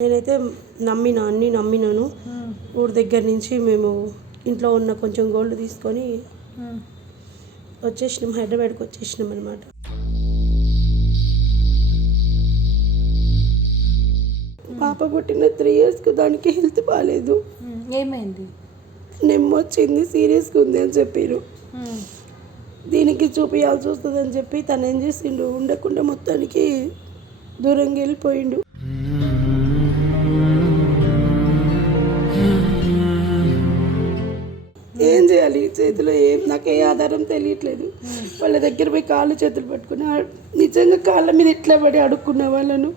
నేనైతే నమ్మిన అన్నీ నమ్మినాను. ఊరి దగ్గర నుంచి మేము ఇంట్లో ఉన్న కొంచెం గోల్డ్ తీసుకొని వచ్చేసినాం హైదరాబాద్కి వచ్చేసినాం అనమాట పాప పుట్టిన త్రీ ఇయర్స్కి దానికి హెల్త్ బాగాలేదు ఏమైంది? నెమ్మ వచ్చింది సీరియస్గా ఉంది అని చెప్పారు. దీనికి చూపించాల్సి వస్తుంది అని చెప్పి తను ఏం చేసిండు ఉండకుండా మొత్తానికి దూరంగా వెళ్ళిపోయిండు. చేయాలి చేతిలో ఏం నాకు ఏ ఆధారం తెలియట్లేదు. వాళ్ళ దగ్గర పోయి కాళ్ళు చేతులు పట్టుకుని నిజంగా కాళ్ళ మీద ఇట్లా పడి అడుక్కున్న వాళ్ళను.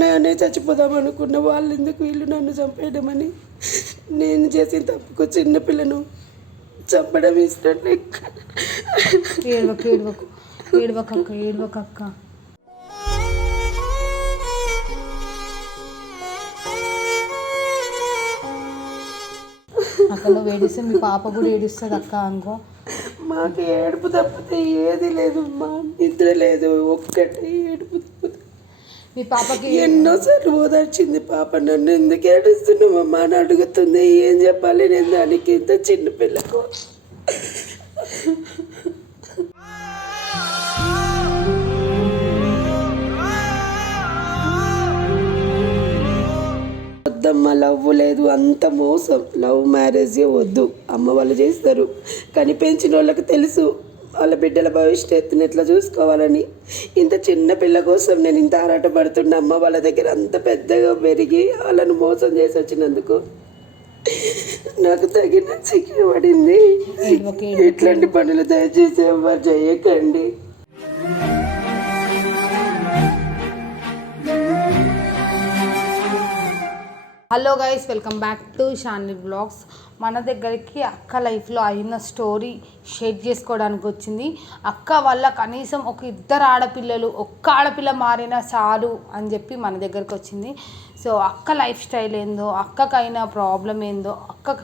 నేనే చచ్చిపోదాం అనుకున్న వాళ్ళు ఎందుకు వీళ్ళు నన్ను చంపేయడమని? నేను చేసిన తప్పుకు చిన్న పిల్లను చంపడం ఇష్టం లేక. ఏడవకు ఏడవకు ఏడవకక్క ఏడవకక్క. అక్క నువ్వు ఏడిస్తే మీ పాప కూడా ఏడుస్తుంది అక్క అనుకో. మాకు ఏడుపు తప్పితే ఏది లేదు మా నిద్ర లేదు ఒక్కటి ఏడుపు తప్పితే. మీ పాపకి ఎన్నోసార్లు ఓదార్చింది పాప నన్ను ఎందుకు ఏడుస్తున్నామమ్మా అని అడుగుతుంది ఏం చెప్పాలి నేను దానికి ఇంత చిన్న వద్దమ్మ లవ్ లేదు. అంత మోసం. లవ్ మ్యారేజ్ వద్దు. అమ్మ వాళ్ళు చేస్తారు. కానీ పెంచిన వాళ్ళకి తెలుసు. వాళ్ళ బిడ్డల భవిష్యత్తుని ఎట్లా చూసుకోవాలని. ఇంత చిన్న పిల్ల కోసం నేను ఇంత ఆరాటపడుతున్న అమ్మ వాళ్ళ దగ్గర అంత పెద్దగా పెరిగి వాళ్ళను మోసం చేసి వచ్చినందుకు నాకు తగిన శిక్ష పడింది. ఇట్లాంటి పనులు దయచేసి ఎవరు చేయకండి. Hello guys welcome back to Shanly blogs మన దగ్గరికి అక్క లైఫ్లో అయిన స్టోరీ షేర్ చేసుకోవడానికి వచ్చింది. అక్క వల్ల కనీసం ఒక ఇద్దరు ఆడపిల్లలు ఒక్క ఆడపిల్ల మారినా చాలు అని చెప్పి మన దగ్గరికి వచ్చింది. సో అక్క లైఫ్ స్టైల్ ఏందో అక్కకైన ప్రాబ్లం ఏందో అక్క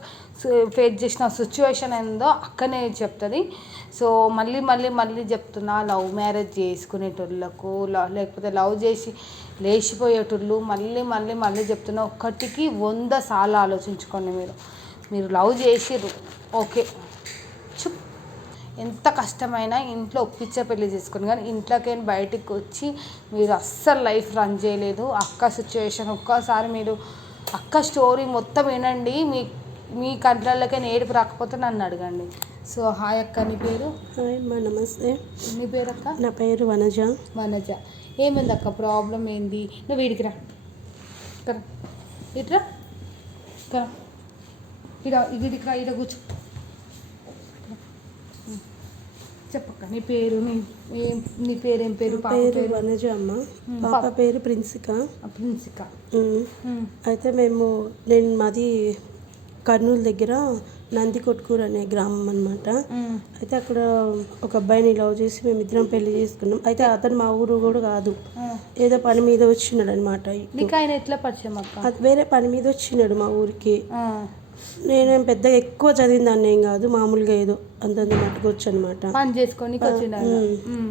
ఫేస్ చేసిన సిచ్యువేషన్ ఏందో అక్కనే చెప్తుంది. సో మళ్ళీ మళ్ళీ మళ్ళీ చెప్తున్నా లవ్ మ్యారేజ్ చేసుకునేటోళ్ళకు ల- లేకపోతే లవ్ చేసి లేచిపోయేటోళ్ళు మళ్ళీ మళ్ళీ మళ్ళీ చెప్తున్నా ఒక్కటికి వంద సార్లు ఆలోచించుకోండి మీరు. మీరు లవ్ చేసిర్రు ఓకే. చుప్. ఎంత కష్టమైనా ఇంట్లో ఒప్పించే పెళ్ళి చేసుకుని కానీ ఇంట్లోకి బయటికి వచ్చి మీరు అస్సలు లైఫ్ రన్ చేయలేదు. అక్క సిచ్యువేషన్ ఒక్కసారి మీరు అక్క స్టోరీ మొత్తం వినండి. మీ మీ కంట్లలోకి ఏడుపు రాకపోతే నన్ను అడగండి. సో హాయ్ అక్క నీ పేరు? హాయ్ అమ్మా నమస్తే. నీ పేరు అక్క? నా పేరు వనజ. వనజ. ఏమైంది అక్క? ప్రాబ్లం ఏంది? నువ్వు వీడికి రా. ఇక్కడ. ఇట్రా ఇక్కడ. ఇడ వీడికి రా ఇడ కూర్చో. చెప్పక్క నీ పేరు నీ ఏం నీ పేరు ఏం పేరు పేరు వనజ అమ్మ. పాప పేరు ప్రిన్సిక. ప్రిన్సిక. అయితే మేము నేను మాది కర్నూలు దగ్గర నంది కొట్కూరు అనే గ్రామం అనమాట అయితే అక్కడ ఒక అబ్బాయిని లవ్ చేసి మేము ఇద్దరం పెళ్ళి చేసుకున్నాం. అయితే అతను మా ఊరు కూడా కాదు. ఏదో పని మీద వచ్చినాడు అనమాట నీకు ఆయన ఎట్లా పరిచయం అక్క? వేరే పని మీద వచ్చినాడు మా ఊరికి. నేనేం పెద్దగా ఎక్కువ చదివిన దాన్ని ఏం కాదు మామూలుగా ఏదో అంతంత మట్టుకు వచ్చు అనమాట పని.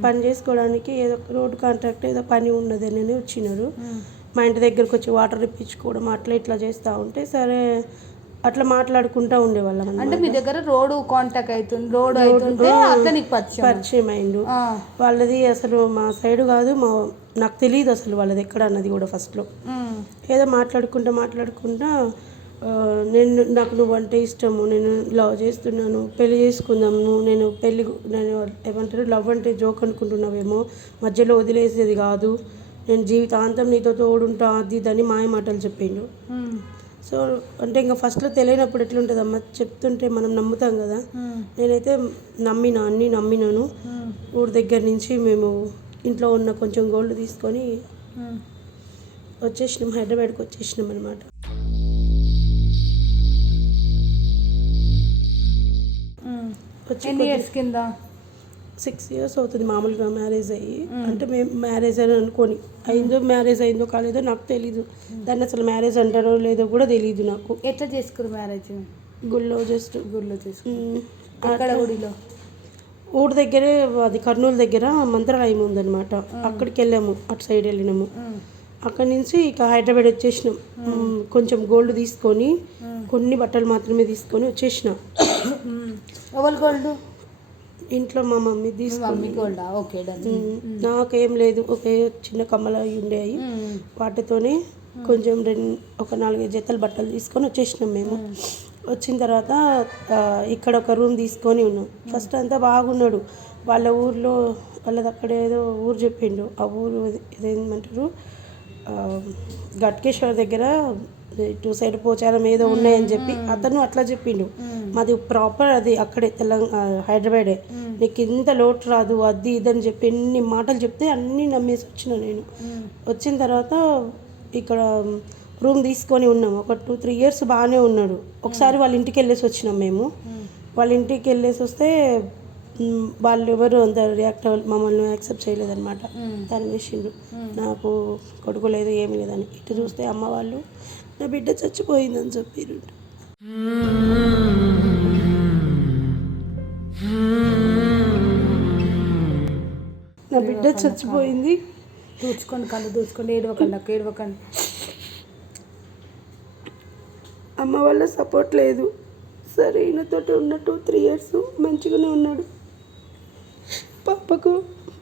పని చేసుకోవడానికి ఏదో రోడ్ కాంట్రాక్ట్ ఏదో పని ఉన్నది అని వచ్చినారు మా ఇంటి దగ్గరకు వచ్చి వాటర్ ఇప్పించుకోవడం అట్లా ఇట్లా చేస్తూ ఉంటే సరే అట్లా మాట్లాడుకుంటూ ఉండేవాళ్ళం అంటే మీ దగ్గర రోడ్డు కాంటాక్ట్ అవుతుంది రోడ్ అవుతుంటే అట్లా నీకు పరిచయం. పరిచయం అయిండు. వాళ్ళది అసలు మా సైడ్ కాదు మా నాకు తెలియదు అసలు వాళ్ళది ఎక్కడ అన్నది కూడా ఫస్ట్లో ఏదో మాట్లాడుకుంటా మాట్లాడుకుంటా నేను నాకు నువ్వు అంటే ఇష్టము నేను లవ్ చేస్తున్నాను పెళ్ళి చేసుకుందాము నేను పెళ్ళి నేను ఏమంటారు లవ్ అంటే జోక్ అనుకుంటున్నావేమో మధ్యలో వదిలేసేది కాదు నేను జీవితాంతం నీతో తోడుంటా అది ఇదని మాయ మాటలు చెప్పిండు. సో అంటే ఇంకా ఫస్ట్లో తెలియనప్పుడు ఎట్లుంటుంది అమ్మ చెప్తుంటే మనం నమ్ముతాం కదా. నేనైతే నమ్మిన అన్నీ నమ్మినాను. ఊరి దగ్గర నుంచి మేము ఇంట్లో ఉన్న కొంచెం గోల్డ్ తీసుకొని. వచ్చేసినాం. హైదరాబాద్కి వచ్చేసినాం అనమాట. వచ్చి ఎన్ని ఇయర్స్ కింద? సిక్స్ ఇయర్స్ అవుతుంది మామూలుగా మ్యారేజ్ అయ్యి. అంటే మేము మ్యారేజ్ అని అనుకొని. అయిందో మ్యారేజ్ అయిందో కాలేదో నాకు తెలీదు. దాన్ని అసలు మ్యారేజ్ అంటారో లేదో కూడా తెలియదు నాకు. ఎట్లా చేసుకురు మ్యారేజ్? గుళ్ళో జస్ట్. గుడిలో చేసుకురు. గుడిలో? ఊరు దగ్గరే అది కర్నూలు దగ్గర మంత్రాలయం ఉందన్నమాట. అక్కడికి వెళ్ళాము అటు సైడ్ వెళ్ళినాము. అక్కడి నుంచి ఇక హైదరాబాద్ వచ్చేసినాం. కొంచెం గోల్డ్ తీసుకొని కొన్ని బట్టలు మాత్రమే తీసుకొని వచ్చేసినాం. ఎవరు గోల్డ్? ఇంట్లో మా మమ్మీ తీసుకు మమ్మీ గోల్డా ఓకే డన్. నాకేం లేదు. ఒకే చిన్న కమ్మలు అవి ఉండేవి వాటితోనే కొంచెం రెండు ఒక నాలుగైదు జతలు బట్టలు తీసుకొని వచ్చేసినాం మేము. వచ్చిన తర్వాత ఇక్కడ ఒక రూమ్ తీసుకొని ఉన్నాం. ఫస్ట్ అంతా బాగున్నాడు. వాళ్ళ ఊర్లో వాళ్ళది అక్కడ ఏదో ఊరు చెప్పిండు. ఆ ఊరు ఇదేమంటారు ఆ, గట్కేశ్వర్ దగ్గర ఇటు సైడ్ పోచారం ఏదో ఉన్నాయని చెప్పి అతను అట్లా చెప్పిండు. మాది ప్రాపర్ అది అక్కడే తెలంగాణ హైదరాబాదే. నీకు ఇంత లోటు రాదు అది ఇదని చెప్పి ఎన్ని మాటలు చెప్తే అన్నీ నమ్మేసి వచ్చిన నేను. వచ్చిన తర్వాత ఇక్కడ రూమ్ తీసుకొని ఉన్నాం. ఒక టూ త్రీ ఇయర్స్ బాగానే ఉన్నాడు. ఒకసారి వాళ్ళ ఇంటికి వెళ్ళేసి వచ్చినాం మేము. వాళ్ళ ఇంటికి వెళ్ళేసి వస్తే వాళ్ళు ఎవరు అంత రియాక్ట్ అవ్వ మమ్మల్ని యాక్సెప్ట్ చేయలేదన్నమాట. దాని విషయంలో నాకు కొడుకు లేదు ఏమీ లేదని. ఇటు చూస్తే అమ్మ వాళ్ళు నా బిడ్డ చచ్చిపోయిందని చెప్పారు నా బిడ్డ చచ్చిపోయింది. దూచుకోండి కళ్ళు దూచుకోండి. ఏడవకండి అక్క ఏడవకండి. అమ్మ వాళ్ళ సపోర్ట్ లేదు. సరే ఈయనతోటి ఉన్న టూ త్రీ ఇయర్స్ మంచిగానే ఉన్నాడు. పాపకు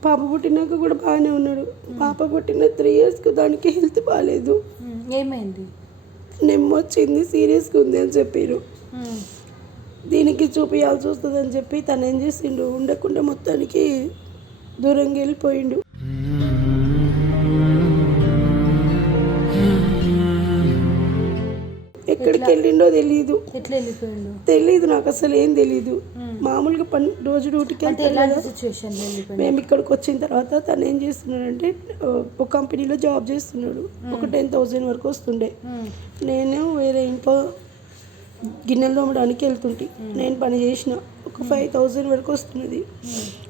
పాప పుట్టినాక కూడా బాగానే ఉన్నాడు. పాప పుట్టిన త్రీ ఇయర్స్కి దానికి హెల్త్ బాగాలేదు ఏమైంది? నెమ్మ వచ్చింది సీరియస్గా ఉంది అని చెప్పారు దీనికి చూపించాల్సి వస్తుంది అని చెప్పి తను ఏం చేసిండు ఉండకుండా మొత్తానికి దూరంగా వెళ్ళిపోయిండు ఎక్కడికి వెళ్ళిండో తెలియదు తెలీదు నాకు అసలు ఏం తెలీదు. మామూలుగా పని రోజు డ్యూటీకి వెళ్తాను మేము ఇక్కడికి వచ్చిన తర్వాత తను ఏం చేస్తున్నాడంటే ఒక కంపెనీలో జాబ్ చేస్తున్నాడు. ఒక టెన్ థౌజండ్ వరకు వస్తుండే. నేను వేరే ఇంట్లో గిన్నెలు తోమడానికి వెళ్తుంటే. నేను పని చేసిన. ఒక ఫైవ్ థౌజండ్ వరకు వస్తున్నది.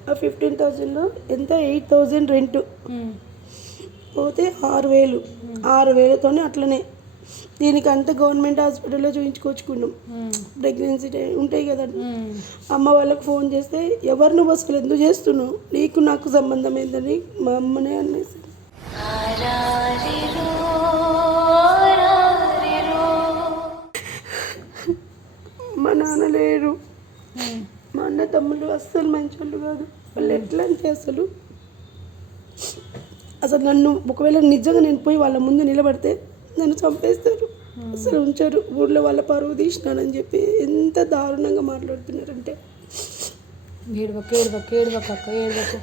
ఆ ఫిఫ్టీన్ థౌజండ్లో ఎంత? Eight thousand rent. పోతే ఆరు వేలు. ఆరు వేలతోనే అట్లనే. దీనికంటే గవర్నమెంట్ హాస్పిటల్లో చూపించుకొచ్చుకున్నాం ప్రెగ్నెన్సీ టైం ఉంటాయి కదండి ఉమ్. అమ్మ వాళ్ళకి ఫోన్ చేస్తే ఎవరు నువ్వు అసలు ఎందుకు చేస్తున్నావు? నీకు నాకు సంబంధం ఏందని మా అమ్మనే అనేసి మా నాన్న లేరు ఉమ్, మా అన్న తమ్ముళ్ళు అస్సలు మంచోళ్ళు కాదు. వాళ్ళు ఎట్లా అంటే అసలు? అసలు నన్ను ఒకవేళ నిజంగా నేను పోయి వాళ్ళ ముందు నిలబడితే నన్ను చంపేస్తారు. అసలు ఉంచారు. ఊళ్ళో వాళ్ళ పరువు తీసినానని చెప్పి ఎంత దారుణంగా మాట్లాడుతున్నారంటే ఏడవక ఏడవక ఏడవక అక్క ఏడవక.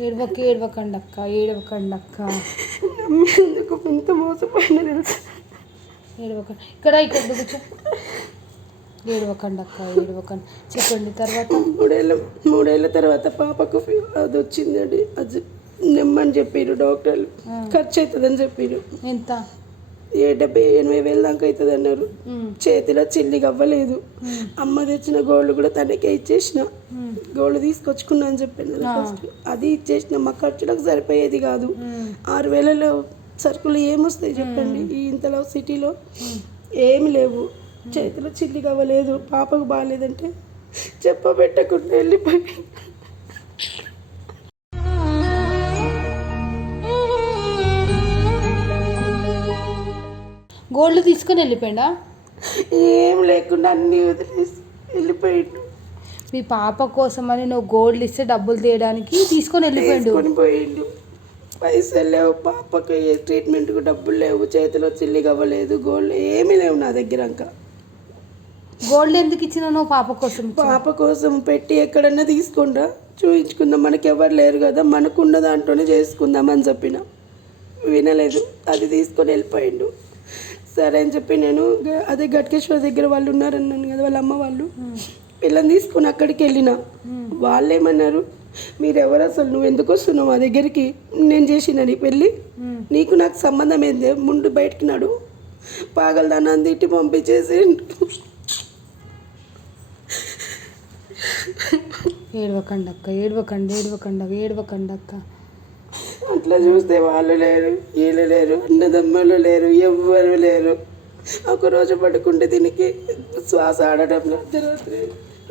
ఏడవక ఏడవకండి అక్క ఏడవకండి అక్క. నమ్మేందుకు ఎంత మోసపోయినా తెలుసు? ఏడవకండి. ఇక్కడ ఇక్కడ కూర్చో. ఏడవకండి అక్క ఏడవకండి. చెప్పండి తర్వాత. మూడేళ్ళ మూడేళ్ళ తర్వాత పాపకు ఫీ- అది వచ్చిందండి. అది నిమ్మని చెప్పారు డాక్టర్లు. ఖర్చు అవుతుందని చెప్పారు ఎంత? ఏ డెబ్బై ఎనభై వేలు దాకా అవుతుంది అన్నారు. చేతిలో చిల్లికి అవ్వలేదు అమ్మ తెచ్చిన గోల్డ్ కూడా తనకే ఇచ్చేసిన. గోల్డ్ తీసుకొచ్చుకున్నా అని చెప్పాను కదా ఫస్ట్ అది ఇచ్చేసిన. మా ఖర్చులకు సరిపోయేది కాదు. ఆరు వేలలో సరుకులు ఏమొస్తాయి చెప్పండి? ఈ ఇంతలో సిటీలో ఏమి లేవు. చేతిలో చిల్లికి అవ్వలేదు పాపకు బాగాలేదంటే చెప్పబెట్టకుండా వెళ్ళిపోయి గోల్డ్ తీసుకొని వెళ్ళిపోయిండా? ఏం లేకుండా అన్నీ వదిలేసి వెళ్ళిపోయిండు. మీ పాప కోసం అని నువ్వు గోల్డ్ ఇస్తే డబ్బులు తీయడానికి తీసుకొని వెళ్ళిపోయిండు. తీసుకొని పోయిండు. పైసలు లేవు పాపకు ఏ ట్రీట్మెంట్కు డబ్బులు లేవు చేతిలో చిల్లికి అవ్వలేదు గోల్డ్ ఏమీ లేవు నా దగ్గర ఇంకా గోల్డ్ ఎందుకు ఇచ్చినా నువ్వు పాప కోసం? పాప కోసం పెట్టి ఎక్కడన్నా తీసుకుంటా చూయించుకుందాం మనకి ఎవరు లేరు కదా మనకున్న దాంట్లోనే చేసుకుందాం అని చెప్పిన. వినలేదు అది తీసుకొని వెళ్ళిపోయిండు. సరే అని చెప్పి నేను అదే గట్కేశ్వర దగ్గర వాళ్ళు ఉన్నారన్నాను కదా వాళ్ళ అమ్మ వాళ్ళు. పిల్లని తీసుకుని అక్కడికి వెళ్ళిన. వాళ్ళేమన్నారు మీరెవరు అసలు? నువ్వు ఎందుకు వస్తున్నావు మా దగ్గరికి? నేను చేసిన నీ పెళ్ళి నీకు నాకు సంబంధం ఏంది? ముందు బయటికి నాడు. పాగలదాన్ని తిట్టి పంపించేసి ఏడవకండి అక్క ఏడవకండి ఏడవకండి ఏడవకండి అక్క అట్లా చూస్తే వాళ్ళు లేరు వీళ్ళు లేరు అన్నదమ్ములు లేరు ఎవ్వరు లేరు. ఒకరోజు పడుకుంటే దీనికి శ్వాస ఆడటంలో అర్ధరాత్రి.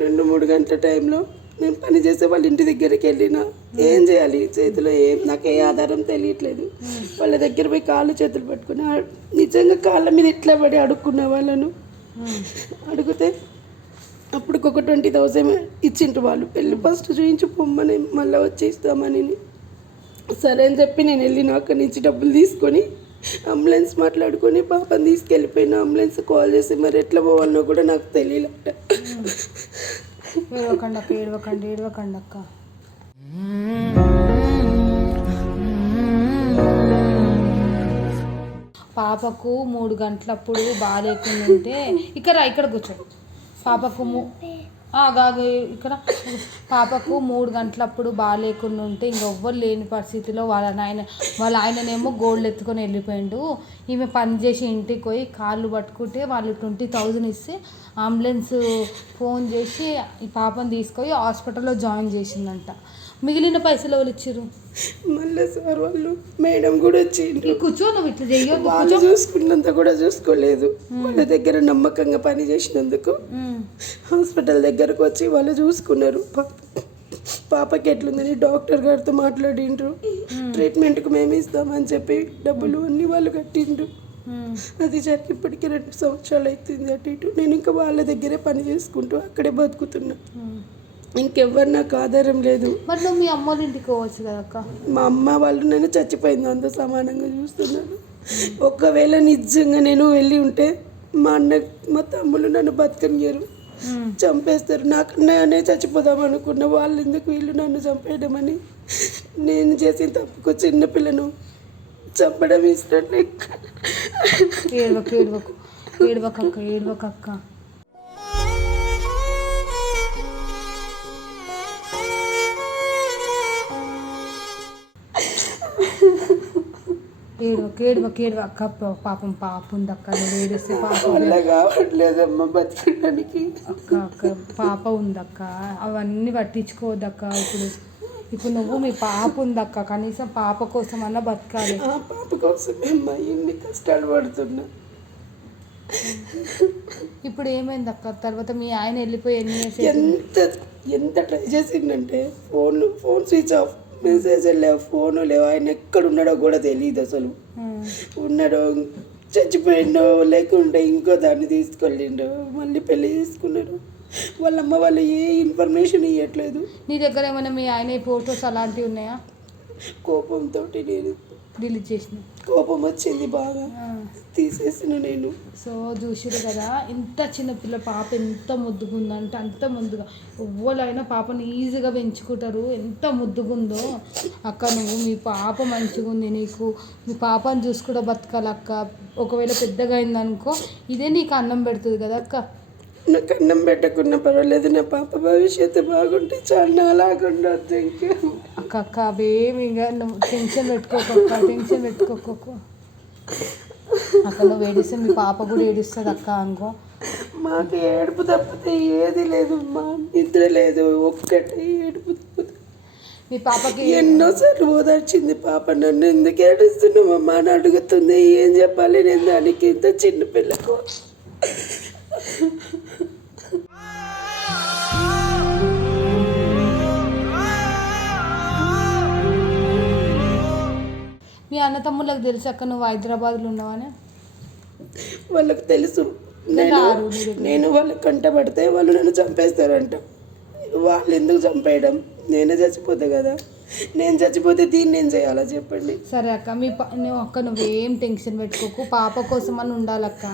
రెండు మూడు గంటల టైంలో నేను పని చేసే వాళ్ళ ఇంటి దగ్గరికి వెళ్ళిన ఏం చేయాలి? చేతిలో ఏం? నాకు ఏ ఆధారం తెలియట్లేదు. వాళ్ళ దగ్గర పోయి కాళ్ళు చేతులు పట్టుకుని నిజంగా కాళ్ళ మీద ఇట్లా పడి అడుక్కున్న వాళ్ళను. అడిగితే అప్పుడు ఒక ట్వంటీ థౌసండ్ ఇచ్చిండ్రు వాళ్ళు. వెళ్ళి ఫస్ట్ చూపించి పొమ్మని మళ్ళీ వచ్చి ఇస్తామని సరే అని చెప్పి నేను వెళ్ళిన అక్కడి నుంచి డబ్బులు తీసుకొని అంబులెన్స్ మాట్లాడుకొని పాపని తీసుకెళ్ళిపోయిన. అంబులెన్స్ కాల్ చేసి మరి ఎట్లా పోవాలనో కూడా నాకు తెలియలేట ఏడవకండి అక్క ఏడవకండి ఏడవకండి అక్క. పాపకు మూడు గంటలప్పుడు బాగాలేకుండా ఉంటే ఇక్కడ ఇక్కడ కూర్చో పాపకు కాదు ఇక్కడ పాపకు మూడు గంటలప్పుడు బాగాలేకుండా ఉంటే ఇంకెవ్వరు లేని పరిస్థితిలో వాళ్ళ నాయన వాళ్ళ ఆయననేమో గోల్డ్ ఎత్తుకొని వెళ్ళిపోయిండు. ఈమె పని చేసి ఇంటికి పోయి కాళ్ళు పట్టుకుంటే వాళ్ళు ట్వంటీ థౌజండ్ ఇస్తే అంబులెన్స్ ఫోన్ చేసి ఈ పాపని తీసుకొని హాస్పిటల్లో జాయిన్ చేసిందంట. మిగిలిన పైసలు ఎవరు ఇచ్చారు మళ్ళీ సార్ వాళ్ళు మేడం కూడా వచ్చిండ్రు కూర్చో నువ్వు ఇట్లా చెయ్యొద్దు వాళ్ళు చూసుకున్నంత కూడా చూసుకోలేదు. వాళ్ళ దగ్గర నమ్మకంగా పని చేసినందుకు. హాస్పిటల్ దగ్గరకు వచ్చి వాళ్ళు చూసుకున్నారు. పా- పాపకి ఎట్లుందని డాక్టర్ గారితో మాట్లాడిండ్రు. ట్రీట్మెంట్కి మేము ఇస్తామని చెప్పి డబ్బులు అన్నీ వాళ్ళు కట్టిండ్రు. ఉమ్. అది జరిగి ఇప్పటికి రెండు సంవత్సరాలు అవుతుంది అటు ఇటు. నేను ఇంకా వాళ్ళ దగ్గరే పని చేసుకుంటూ అక్కడే బతుకుతున్నా. ఉమ్. ఇంకెవ్వరు నాకు ఆధారం లేదు. మరి నువ్వు మీ అమ్మోళ్ళ ఇంటికి పోవచ్చు కదా అక్క? మా అమ్మ వాళ్ళు నన్ను చచ్చిపోయింది అంత సమానంగా చూస్తున్నారు. ఒకవేళ నిజంగా నేను వెళ్ళి ఉంటే మా అన్న మా తమ్ముళ్ళు నన్ను బతకనియరు. చంపేస్తారు. నాకు నేనే చచ్చిపోదాం అనుకున్న. వాళ్ళు ఎందుకు వీళ్ళు నన్ను చంపేయడమని? నేను చేసిన తప్పుకు చిన్నపిల్లను చంపడం ఇష్టం ఏడవకు ఏడవకు ఏడవకక్క ఏడవకక్క ఏడవకు ఏడవకు ఏడవ అక్క పాపం పాప ఉంది అక్క నువ్వు ఏడిస్తే పాప బతకడానికి అక్క అక్క పాప ఉందక్క. అవన్నీ పట్టించుకోవద్దక్క. ఇప్పుడు ఇప్పుడు నువ్వు మీ పాప ఉందక్క. కనీసం పాప కోసం అన్నా బతకాలి. ఆ పాప అమ్మా ఇన్ని కష్టాలు పడుతున్నా. ఇప్పుడు ఏమైంది అక్క తర్వాత మీ ఆయన వెళ్ళిపోయి ఎన్ని? ఎంత ఎంత ట్రై చేసిందంటే phone phone switch off. Message లేవు ఫోన్ లేవు ఆయన ఎక్కడ ఉన్నాడో కూడా తెలియదు అసలు. ఉన్నాడో చచ్చిపోయిండో లేకుంటే ఇంకో దాన్ని తీసుకెళ్ళిండో మళ్ళీ పెళ్ళి చేసుకున్నాడు. వాళ్ళ అమ్మ వాళ్ళు ఏ ఇన్ఫర్మేషన్ ఇవ్వట్లేదు నీ దగ్గర ఏమైనా మీ ఆయన ఫొటోస్ అలాంటివి ఉన్నాయా? కోపంతో నేను డిలీట్ చేసిన. కోపం వచ్చింది బాగా. తీసేసిన నేను. సో చూసిరు కదా ఇంత చిన్న పిల్ల పాప ఎంత ముద్దుగుందంటే అంత ముద్దుగా. ఎవ్వరైనా పాపని ఈజీగా పెంచుకుంటారు. ఎంత ముద్దుగుందో. అక్క నువ్వు మీ పాప మంచిగా ఉంది నీకు. మీ పాపని చూసుకుంటూ బతకాలి అక్క ఒకవేళ పెద్దగా అయిందనుకో ఇదే నీకు అన్నం పెడుతుంది కదా అక్క. నాకు అన్నం పెట్టకున్నా పర్వాలేదు నా పాప భవిష్యత్తు బాగుంటే చాలా నాలాగుండొద్దు ఇంకా. అక్క అక్క అవేమి ఇంకా నువ్వు టెన్షన్ పెట్టుకోకక్క టెన్షన్ పెట్టుకోక అక్క నువ్వు ఏడిస్తే మీ పాప కూడా ఏడుస్తుంది అక్క అనుకో మాకు ఏడుపు తప్పితే ఏది లేదు మా నిద్ర లేదు ఒక్కటే ఏడుపు తప్పితే. మీ పాపకి ఎన్నోసార్లు ఓదార్చింది పాప నన్ను ఎందుకు ఏడుస్తున్నామమ్మా అని అడుగుతుంది ఏం చెప్పాలి నేను దానికి ఇంత చిన్న మీ అన్న తమ్ముళ్ళకి తెలుసు అక్క నువ్వు హైదరాబాద్లో ఉన్నావని? వాళ్ళకి తెలుసు. నేను. నేను వాళ్ళకి కంటపడితే వాళ్ళు నన్ను చంపేస్తారంట. వాళ్ళు ఎందుకు చంపేయడం? నేనే చచ్చిపోతా కదా. నేను చచ్చిపోతే దీన్ని ఏం చేయాలో చెప్పండి? సరే అక్క మీ నువ్వు అక్క నువ్వేం టెన్షన్ పెట్టుకోకు. పాప కోసం అని ఉండాలక్క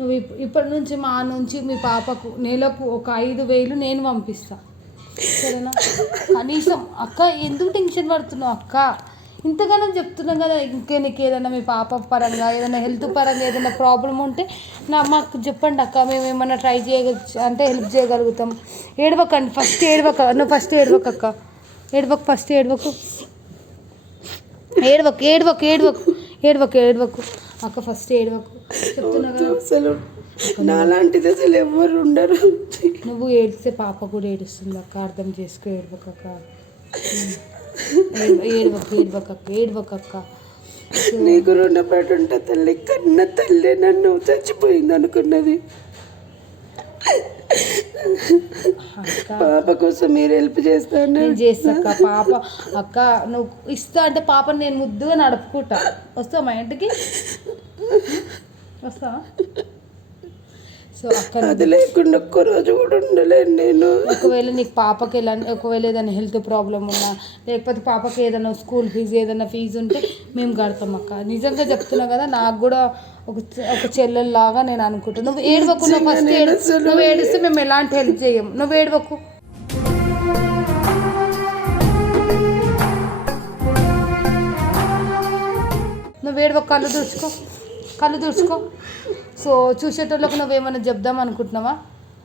నువ్వు ఇప్- ఇప్పటి నుంచి మా నుంచి మీ పాపకు నెలకు ఒక ఐదు వేలు నేను పంపిస్తా. సరేనా? కనీసం అక్క ఎందుకు టెన్షన్ పడుతున్నావు అక్క? ఇంతగానో చెప్తున్నాం కదా ఇంకే నీకు ఏదైనా మీ పాప పరంగా ఏదైనా హెల్త్ పరంగా ఏదైనా ప్రాబ్లం ఉంటే నా మాకు చెప్పండి అక్క మేము ఏమైనా ట్రై చేయగ అంటే హెల్ప్ చేయగలుగుతాం. ఏడవకండి ఫస్ట్ ఏడవక నువ్వు ఫస్ట్ ఏడవక అక్క. ఏడవకు ఫస్ట్ ఏడవకు. ఏడవకు ఏడవకు ఏడవకు ఏడవకు ఏడవకు. అక్క ఫస్ట్ ఏడవకు. అసలు నాలాంటిది అసలు ఎవరు ఉండరు. నువ్వు ఏడిస్తే పాప కూడా ఏడుస్తుంది అక్క అర్థం చేసుకో ఏడవకు అక్క. ఏడవ- ఏడవకు ఏడవకు అక్క ఏడవకు అక్క నీకు రుణపడి ఉంటే తల్లి కన్న తల్లి నన్ను చచ్చిపోయింది అనుకున్నది. పాప కోసం మీరు హెల్ప్ చేస్తాను. నేను చేస్తా అక్క పాప. అక్క నువ్వు ఇస్తా అంటే పాపని నేను ముద్దుగా నడుపుకుంటా. వస్తావా మా ఇంటికి? వస్తా సో అక్క అది లేకుండా ఒక్క రోజు కూడా ఉండలేను నేను. ఒకవేళ నీకు పాపకి ఎలా ఒకవేళ ఏదైనా హెల్త్ ప్రాబ్లం ఉన్నా లేకపోతే పాపకి ఏదైనా స్కూల్ ఫీజు ఏదైనా ఫీజు ఉంటే మేము కడతాం అక్క. నిజంగా చెప్తున్నా కదా నాకు కూడా ఒక ఒక చెల్లెల్లాగా నేను అనుకుంటాను నువ్వు ఏడవకు నువ్వు ఫస్ట్ ఏడు నువ్వు ఏడిస్తే మేము ఎలాంటి హెల్ప్ చేయం? నువ్వు ఏడవకు. నువ్వు ఏడవకు కళ్ళు తుడుచుకో. కళ్ళు తుడుచుకో. సో చూసేటోళ్ళకి నువ్వేమైనా చెప్దాం అనుకుంటున్నావా?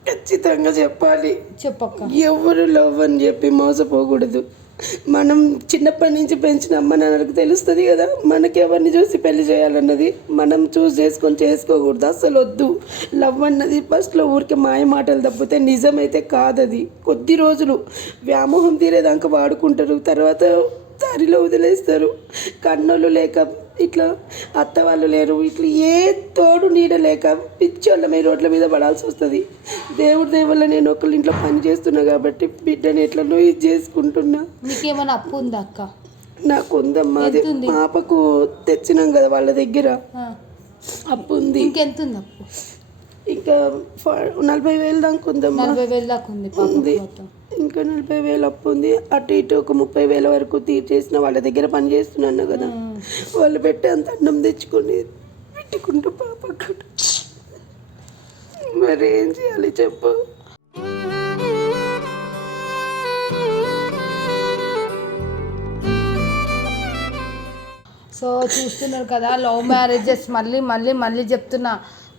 ఖచ్చితంగా చెప్పాలి. చెప్పక్క. ఎవరు లవ్ అని చెప్పి మోసపోకూడదు. మనం చిన్నప్పటి నుంచి పెంచిన అమ్మ నాన్నలకు తెలుస్తుంది కదా మనకి ఎవరిని చూసి పెళ్ళి చేయాలన్నది. మనం చూస్ చేసుకొని చేసుకోకూడదు అసలు వద్దు. లవ్ అన్నది ఫస్ట్లో ఊరికే మాయ మాటలు తప్పితే నిజమైతే కాదది. కొద్ది రోజులు వ్యామోహం తీరేదాకా వాడుకుంటారు తర్వాత దారిలో వదిలేస్తారు. కన్నులు లేక ఇట్లా అత్త వాళ్ళు లేరు ఇట్లా ఏ తోడు నీడ లేక పిచ్చోళ్ళమే రోడ్ల మీద పడాల్సి వస్తుంది. దేవుడి దేవుళ్ళ నేను ఒకళ్ళ ఇంట్లో పని చేస్తున్నా కాబట్టి బిడ్డని ఎట్లనో ఇది చేసుకుంటున్నా? నీకేమైనా అప్పు ఉందా అక్క? నాకు ఉందమ్మా అది? పాపకు తెచ్చినాం కదా వాళ్ళ దగ్గర. అప్పు ఉంది. ఇంకెంత ఉంది అప్పు? ఇంకా నలభై వేలు దాకా ఉందమ్మా. నలభై వేలు దాకా ఉంది ఉంది. ఇంకా నలభై వేలు అప్పు ఉంది. అటు ఇటు ఒక ముప్పై వేల వరకు తీర్చేసిన వాళ్ళ దగ్గర పని చేస్తున్నాను కదా. వాళ్ళు పెట్టి అంత అన్నం తెచ్చుకొని పెట్టుకుంటూ పాపకు మరి ఏం చేయాలి చెప్పు? సో చూస్తున్నారు కదా లవ్ మ్యారేజెస్ మళ్ళీ మళ్ళీ మళ్ళీ చెప్తున్నా.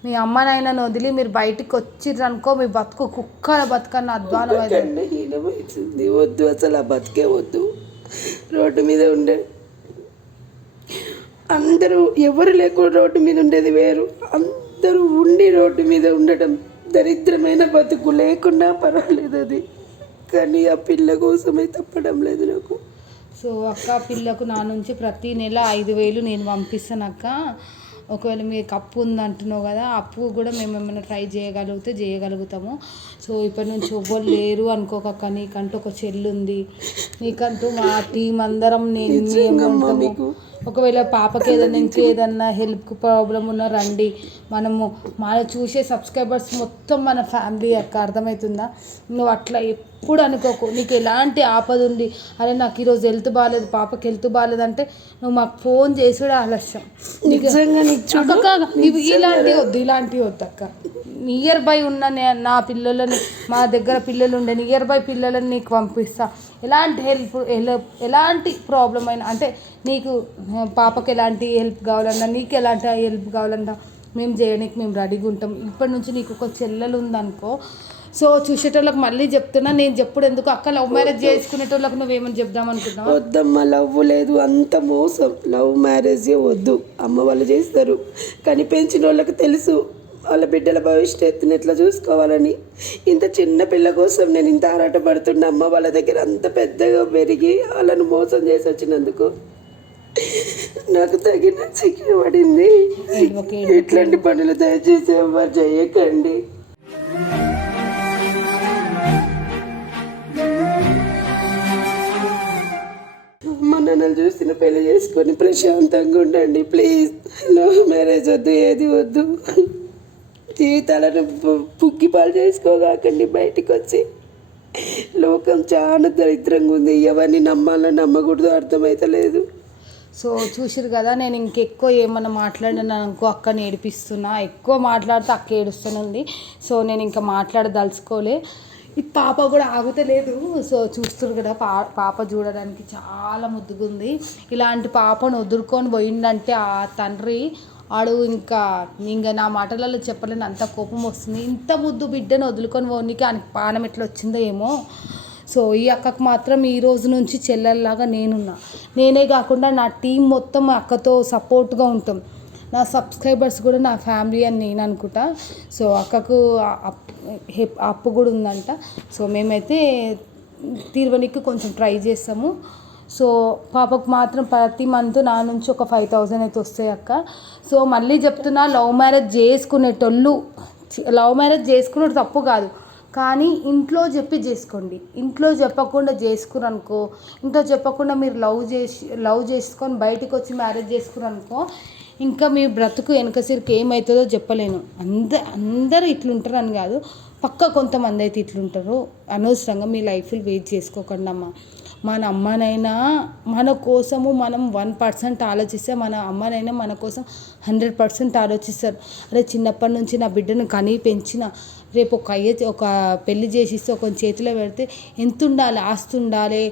మీ అమ్మ నాయనను వదిలి మీరు బయటికి వచ్చిర్రు అనుకో మీ బతుకు కుక్కల బతుకన్న అధ్వానం అవుతుంది వద్దు అసలు ఆ బతికే వద్దు. రోడ్డు మీద ఉండే అందరూ ఎవరు లేకుండా రోడ్డు మీద ఉండేది వేరు. అందరూ ఉండి రోడ్డు మీద ఉండటం దరిద్రమైన బతుకు లేకుండా పర్వాలేదు అది. కానీ ఆ పిల్ల కోసమే తప్పడం లేదు నాకు. సో అక్క పిల్లకు నా నుంచి ప్రతి నెల ఐదు వేలు నేను పంపిస్తాను అక్క. ఒకవేళ మీకు అప్పు ఉంది అంటున్నావు కదా అప్పు కూడా మేము ఏమైనా ట్రై చేయగలిగితే చేయగలుగుతాము. సో ఇప్పటి నుంచి ఎవ్వరు లేరు అనుకోకక్క నీకంటూ ఒక చెల్లు ఉంది నీకంటూ మా టీం అందరం నేను. ఒకవేళ పాపకి ఏదైనా ఇంకేదన్నా హెల్ప్ ప్రాబ్లం ఉన్నా రండి. మనము మన చూసే సబ్స్క్రైబర్స్ మొత్తం మన ఫ్యామిలీ అక్క అర్థమవుతుందా? నువ్వు అట్లా ఎప్పుడు అనుకోకు. నీకు ఎలాంటి ఆపద ఉంది? అరే నాకు ఈరోజు హెల్త్ బాగాలేదు పాపకి హెల్త్ బాగాలేదు అంటే నువ్వు మాకు ఫోన్ చేసి కూడా ఆలస్యం. నీకు ఇలాంటివి వద్దు ఇలాంటివి వద్దు అక్క. నియర్ బై ఉన్న నా పిల్లలని మా దగ్గర పిల్లలు ఉండే నియర్ బై పిల్లలని నీకు పంపిస్తా. ఎలాంటి హెల్ప్ ఎలాంటి ప్రాబ్లం అయినా అంటే నీకు పాపకి ఎలాంటి హెల్ప్ కావాలన్నా నీకు ఎలాంటి హెల్ప్ కావాలన్నా మేము చేయడానికి మేము రెడీగా ఉంటాం. ఇప్పటి నుంచి నీకు ఒక చెల్లెలు ఉందనుకో సో చూసేటోళ్ళకి మళ్ళీ చెప్తున్నా నేను చెప్పుడు ఎందుకు? అక్క లవ్ మ్యారేజ్ చేసుకునేటోళ్ళకి నువ్వేమని చెప్దాం అనుకుంటున్నావు? వద్దమ్మా లవ్ లేదు. అంత మోసం. లవ్ మ్యారేజే వద్దు. అమ్మ వాళ్ళు చేస్తారు. కానీ పెంచిన వాళ్ళకి తెలుసు. వాళ్ళ బిడ్డల భవిష్యత్తుని ఎట్లా చూసుకోవాలని. ఇంత చిన్న పిల్ల కోసం నేను ఇంత ఆరాటపడుతున్న అమ్మ వాళ్ళ దగ్గర అంత పెద్దగా పెరిగి వాళ్ళను మోసం చేసి వచ్చినందుకు నాకు తగిన శిక్ష పడింది. ఇట్లాంటి పనులు దయచేసి ఎవరు చేయకండి. నన్ను చూసిన పెళ్ళి చేసుకొని ప్రశాంతంగా ఉండండి. ప్లీజ్ లవ్ మ్యారేజ్ వద్దు ఏది వద్దు. జీవితాలను పుగ్గిపాలు చేసుకోగాకండి బయటికి వచ్చి లోకం చాలా దరిద్రంగా ఉంది. ఎవరిని నమ్మాలో నమ్మకూడదు అర్థమవుతలేదు సో చూసిరు కదా నేను ఇంకెక్కువ ఏమన్నా మాట్లాడినా అనుకో అక్కని ఏడిపిస్తున్నా ఎక్కువ మాట్లాడితే అక్క ఏడుస్తుంది సో నేను ఇంకా మాట్లాడదలుచుకోలే. ఈ పాప కూడా ఆగుతలేదు. సో చూస్తున్నారు కదా పా పాప చూడడానికి చాలా ముద్దుగుంది. ఇలాంటి పాపను వదులుకొని పోయిందంటే ఆ తండ్రి ఆడు ఇంకా ఇంకా నా మాటలలో చెప్పలేని అంత కోపం వస్తుంది. ఇంత ముద్దు బిడ్డను వదులుకొని పోనీకి ఆయన పానం ఎట్లా వచ్చిందో ఏమో. సో ఈ అక్కకు మాత్రం ఈ రోజు నుంచి చెల్లెల్లాగా నేనున్నా. నేనే కాకుండా నా టీం మొత్తం అక్కతో సపోర్ట్గా ఉంటాం. నా సబ్స్క్రైబర్స్ కూడా నా ఫ్యామిలీ అని నేను అనుకుంటా. సో అక్కకు అప్- హెప్- అప్పు కూడా ఉందంట. సో మేమైతే తీరువనికి కొంచెం ట్రై చేస్తాము. సో పాపకు మాత్రం ప్రతి మంత్ నా నుంచి ఒక ఫైవ్ థౌజండ్ అయితే వస్తాయి అక్క. సో మళ్ళీ చెప్తున్నా లవ్ మ్యారేజ్ చేసుకునేటోళ్ళు లవ్ మ్యారేజ్ చేసుకునేది తప్పు కాదు. కానీ ఇంట్లో చెప్పి చేసుకోండి. ఇంట్లో చెప్పకుండా చేసుకురనుకో ఇంట్లో చెప్పకుండా మీరు లవ్ చేసి లవ్ చేసుకొని బయటకు వచ్చి మ్యారేజ్ చేసుకురనుకో ఇంకా మీ బ్రతుకు వెనక సిరికి ఏమవుతుందో చెప్పలేను. అంద అందరూ ఇట్లుంటారు అని కాదు. పక్క కొంతమంది అయితే ఇట్లుంటారు. అనవసరంగా మీ లైఫ్లు వెయిట్ చేసుకోకండి అమ్మ మన అమ్మనైనా మన కోసము మనం వన్ పర్సెంట్ ఆలోచిస్తే మన అమ్మనైనా మన కోసం హండ్రెడ్ పర్సెంట్ ఆలోచిస్తారు. అరే చిన్నప్పటి నుంచి నా బిడ్డను కని పెంచిన రేపు ఒక అయ్య ఒక పెళ్ళి చేసిస్తే ఒక చేతిలో పెడితే ఎంత ఉండాలి ఆస్తి ఉండాలి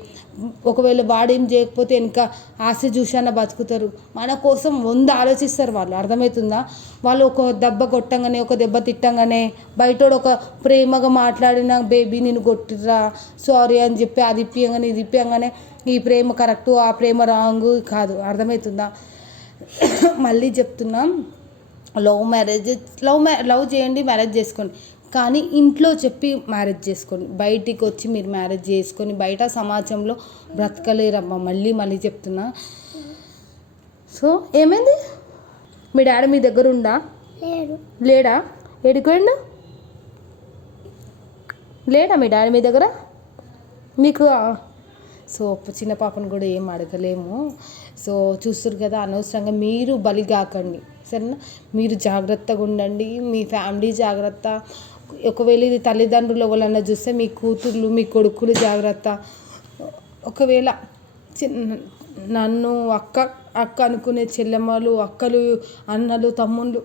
ఒకవేళ వాడేం చేయకపోతే ఇంకా ఆశ చూసాన బతుకుతారు. మన కోసం వంద ఆలోచిస్తారు వాళ్ళు. అర్థమవుతుందా వాళ్ళు ఒక దెబ్బ కొట్టంగానే ఒక దెబ్బ తిట్టంగానే బయటోడు ఒక ప్రేమగా మాట్లాడిన బేబీ నేను కొట్టిరా సారీ అని చెప్పి అది ఇప్పియంగానే ఇది ఇప్పియంగానే ఈ ప్రేమ కరెక్టు ఆ ప్రేమ రాంగ్ కాదు. అర్థమవుతుందా మళ్ళీ చెప్తున్నా. లవ్ మ్యారేజ్ లవ్ మ్యా లవ్ చేయండి మ్యారేజ్ చేసుకోండి. కానీ ఇంట్లో చెప్పి మ్యారేజ్ చేసుకోండి. బయటికి వచ్చి మీరు మ్యారేజ్ చేసుకొని బయట సమాజంలో బ్రతకలేరమ్మా. మళ్ళీ మళ్ళీ చెప్తున్నా. సో ఏమైంది? మీ డాడీ మీ దగ్గర ఉందా లేడు. లేడా? ఎడిపోయిండు లేడా మీ డాడీ మీ దగ్గర? మీకు సో చిన్న పాపను కూడా ఏం అడగలేము. సో చూస్తారు కదా అనవసరంగా మీరు బలి కాకండి సరేనా? మీరు జాగ్రత్తగా ఉండండి. మీ ఫ్యామిలీ జాగ్రత్త. ఒకవేళ ఇది తల్లిదండ్రులు ఎవరన్నా చూస్తే మీ కూతుర్లు మీ కొడుకులు జాగ్రత్త. ఒకవేళ చిన్న నన్ను అక్క అక్క అనుకునే చెల్లెమ్మలు అక్కలు అన్నలు తమ్ముళ్ళు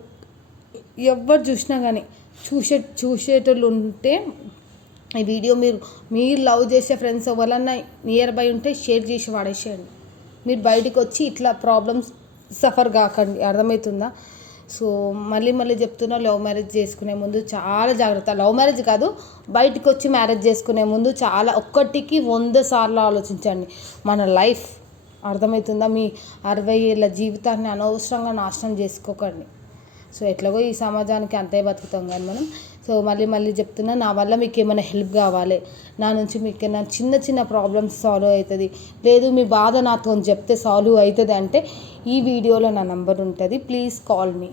ఎవరు చూసినా కానీ చూసే చూసేటోళ్ళు ఉంటే ఈ వీడియో మీరు మీరు లవ్ చేసే ఫ్రెండ్స్ ఎవరన్నా నియర్ బై ఉంటే షేర్ చేసి వాడేసేయండి. మీరు బయటికి వచ్చి ఇట్లా ప్రాబ్లమ్స్ సఫర్ కాకండి. అర్థమవుతుందా? సో మళ్ళీ మళ్ళీ చెప్తున్నా లవ్ మ్యారేజ్ చేసుకునే ముందు చాలా జాగ్రత్త. లవ్ మ్యారేజ్ కాదు బయటికి వచ్చి మ్యారేజ్ చేసుకునే ముందు చాలా ఒక్కటికి వంద సార్లు ఆలోచించండి. మన లైఫ్ అర్థమవుతుందా మీ అరవై ఏళ్ళ జీవితాన్ని అనవసరంగా నాశనం చేసుకోకండి. సో ఎట్లాగో ఈ సమాజానికి అంతే బతుకుతాం కానీ మనం. సో మళ్ళీ మళ్ళీ చెప్తున్నా నా వల్ల మీకు ఏమైనా హెల్ప్ కావాలి. నా నుంచి మీకు ఏమైనా చిన్న చిన్న ప్రాబ్లమ్స్ సాల్వ్ అవుతుంది. లేదు మీ బాధ నాతో చెప్తే సాల్వ్ అవుతుంది అంటే ఈ వీడియోలో నా నంబర్ ఉంటుంది. Please call me